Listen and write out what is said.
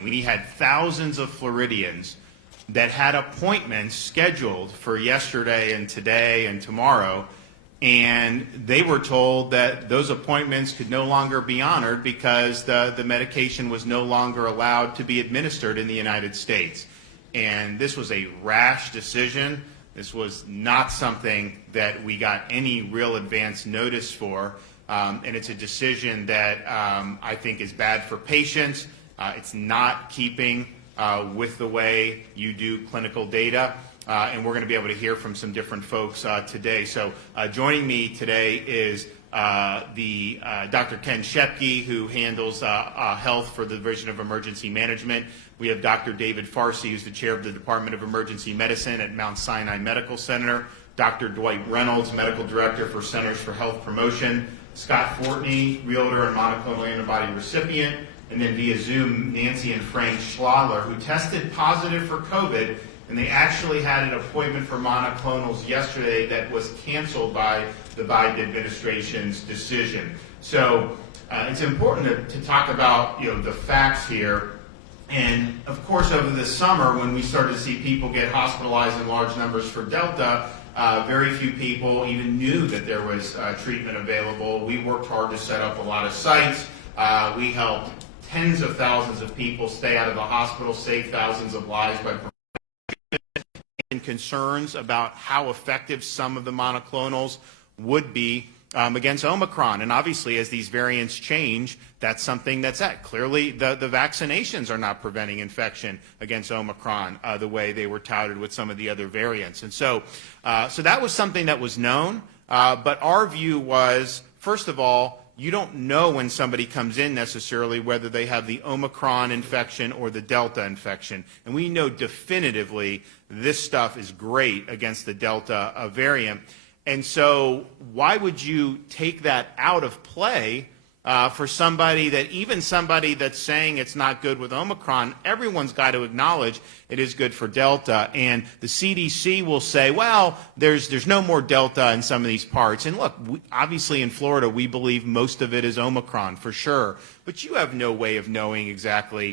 We had thousands of Floridians that had appointments scheduled for yesterday and today and tomorrow, and they were told that those appointments could no longer be honored because the medication was no longer allowed to be administered in the United States. And this was a rash decision. This was not something that we got any real advance notice for, and it's a decision that I think is bad for patients. It's not keeping with the way you do clinical data, and we're going to be able to hear from some different folks today. So joining me today is Dr. Ken Shepke, who handles health for the Division of Emergency Management. We have Dr. David Farsi, who's the chair of the Department of Emergency Medicine at Mount Sinai Medical Center. Dr. Dwight Reynolds, medical director for Centers for Health Promotion. Scott Fortney, realtor and monoclonal antibody recipient. And then via Zoom, Nancy and Frank Schlaller, who tested positive for COVID, and they actually had an appointment for monoclonals yesterday that was canceled by the Biden administration's decision. So it's important to talk about the facts here. And of course, over the summer, when we started to see people get hospitalized in large numbers for Delta, very few people even knew that there was treatment available. We worked hard to set up a lot of sites. We helped tens of thousands of people stay out of the hospital, save thousands of lives by and concerns about how effective some of the monoclonals would be against Omicron. And obviously, as these variants change, that's something that's clearly the vaccinations are not preventing infection against Omicron the way they were touted with some of the other variants. And so that was something that was known. But our view was, first of all, you don't know when somebody comes in necessarily whether they have the Omicron infection or the Delta infection. And we know definitively this stuff is great against the Delta variant. And so why would you take that out of play for somebody that's saying it's not good with Omicron? Everyone's got to acknowledge it is good for Delta. And the CDC will say, well, there's no more Delta in some of these parts. And look, obviously in Florida, we believe most of it is Omicron for sure. But you have no way of knowing exactly